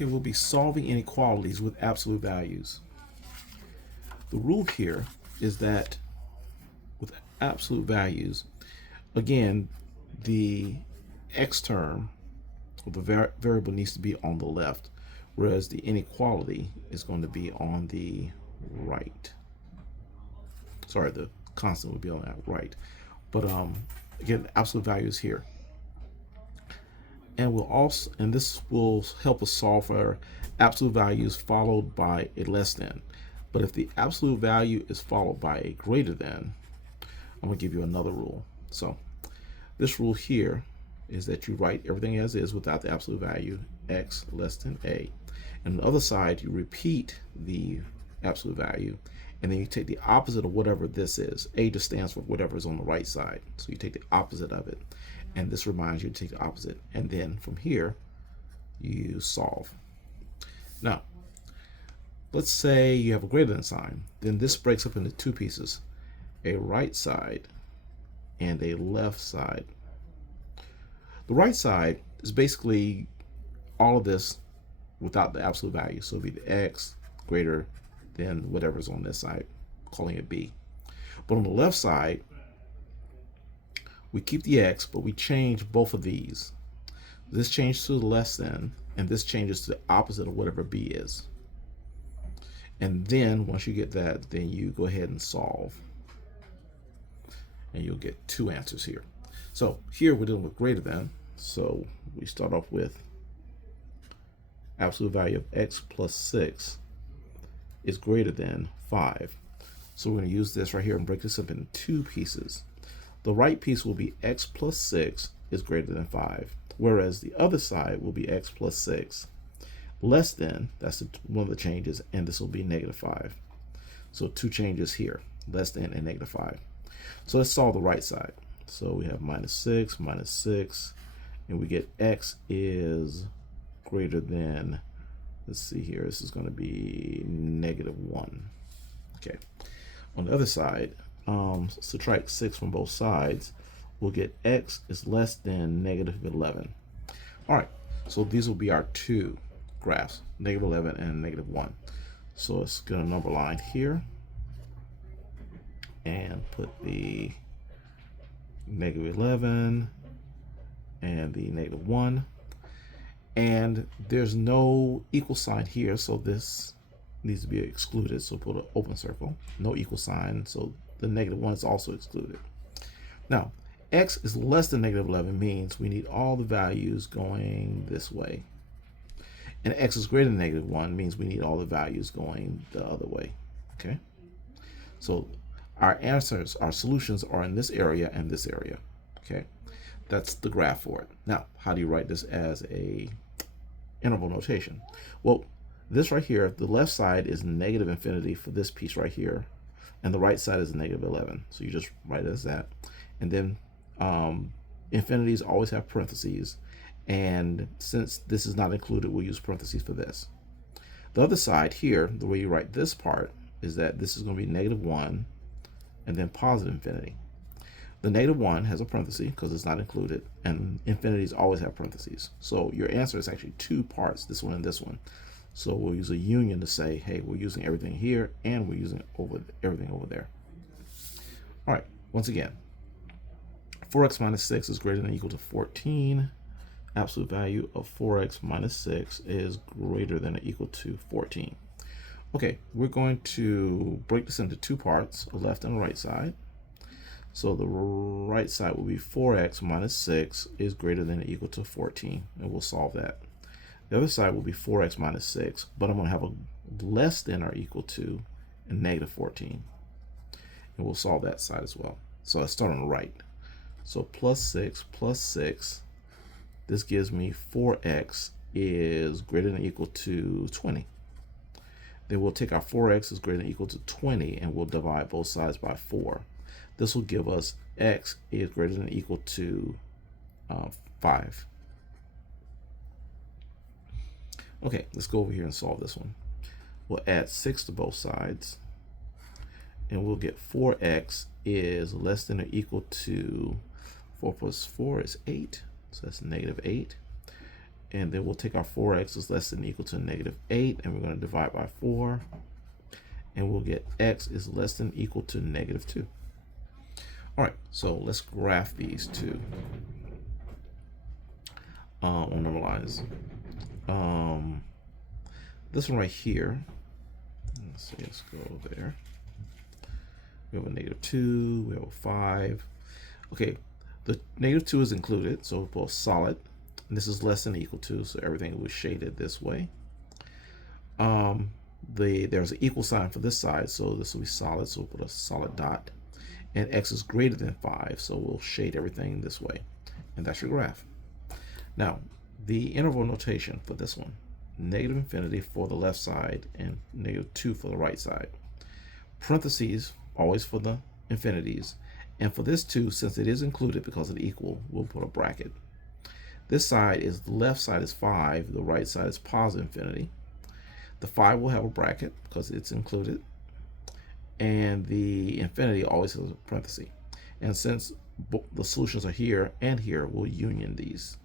Okay, we'll be solving inequalities with absolute values. The rule here is that with absolute values, again, the x term of the variable needs to be on the left, whereas the inequality is going to be on the right. Sorry, the constant would be on that right. But again, absolute value is here. And this will help us solve for absolute values followed by a less than. But if the absolute value is followed by a greater than, I'm going to give you another rule. So this rule here is that you write everything as is without the absolute value, x less than a. And on the other side, you repeat the absolute value, and then you take the opposite of whatever this is. A just stands for whatever is on the right side. So you take the opposite of it. And this reminds you to take the opposite. And then from here, you solve. Now, let's say you have a greater than sign. Then this breaks up into two pieces, a right side and a left side. The right side is basically all of this without the absolute value. So it'll be the x greater than whatever's on this side, calling it b. But on the left side, we keep the x, but we change both of these. This changes to the less than, and this changes to the opposite of whatever b is. And then once you get that, then you go ahead and solve. And you'll get two answers here. So here we're dealing with greater than. So we start off with absolute value of x plus 6 is greater than 5. So we're going to use this right here and break this up into two pieces. The right piece will be x plus 6 is greater than 5, whereas the other side will be x plus 6 less than, that's one of the changes, and this will be negative 5. So two changes here, less than and negative 5. So let's solve the right side. So we have minus 6, and we get x is greater than, let's see here, this is going to be negative 1. Okay. On the other side, subtract 6 from both sides, we'll get x is less than negative 11. All right, so these will be our two graphs, negative 11 and negative 1. So let's get a number line here and put the negative 11 and the negative 1. And there's no equal sign here, so this needs to be excluded. So put an open circle, no equal sign, so the negative 1 is also excluded. Now, x is less than negative 11 means we need all the values going this way. And x is greater than negative 1 means we need all the values going the other way. Okay? So our answers, our solutions are in this area and this area. Okay? That's the graph for it. Now, how do you write this as a interval notation? Well, this right here, the left side is negative infinity for this piece right here, and the right side is negative 11. So you just write it as that. And then infinities always have parentheses. And since this is not included, we'll use parentheses for this. The other side here, the way you write this part is that this is going to be negative 1 and then positive infinity. The negative 1 has a parenthesis because it's not included, and infinities always have parentheses. So your answer is actually two parts, this one and this one. So we'll use a union to say, hey, we're using everything here and we're using everything over there. All right, once again, 4x minus 6 is greater than or equal to 14. Absolute value of 4x minus 6 is greater than or equal to 14. Okay, we're going to break this into two parts, a left and a right side. So the right side will be 4x minus 6 is greater than or equal to 14, and we'll solve that. The other side will be 4x minus 6, but I'm going to have a less than or equal to and negative 14. And we'll solve that side as well. So let's start on the right. So plus 6, this gives me 4x is greater than or equal to 20. Then we'll take our 4x is greater than or equal to 20, and we'll divide both sides by 4. This will give us x is greater than or equal to 5. Okay, let's go over here and solve this one. We'll add 6 to both sides, and we'll get 4x is less than or equal to 4 plus 4 is 8, so that's negative 8. and then we'll take our 4x is less than or equal to -8, and we're going to divide by 4, and we'll get x is less than or equal to -2. All right, so let's graph these two on number lines. This one right here, let's go there. We have a -2, we have a 5. Okay, the -2 is included, so we'll put solid. And this is less than or equal to, so everything was shaded this way. There's an equal sign for this side, so this will be solid, so we'll put a solid dot. And x is greater than 5, so we'll shade everything this way. And that's your graph. Now, the interval notation for this one, -infinity for the left side and -2 for the right side. Parentheses, always for the infinities. And for this 2, since it is included because of the equal, we'll put a bracket. This side is, the left side is 5, the right side is positive infinity. The 5 will have a bracket because it's included. And the infinity always has a parenthesis. And since the solutions are here and here, we'll union these.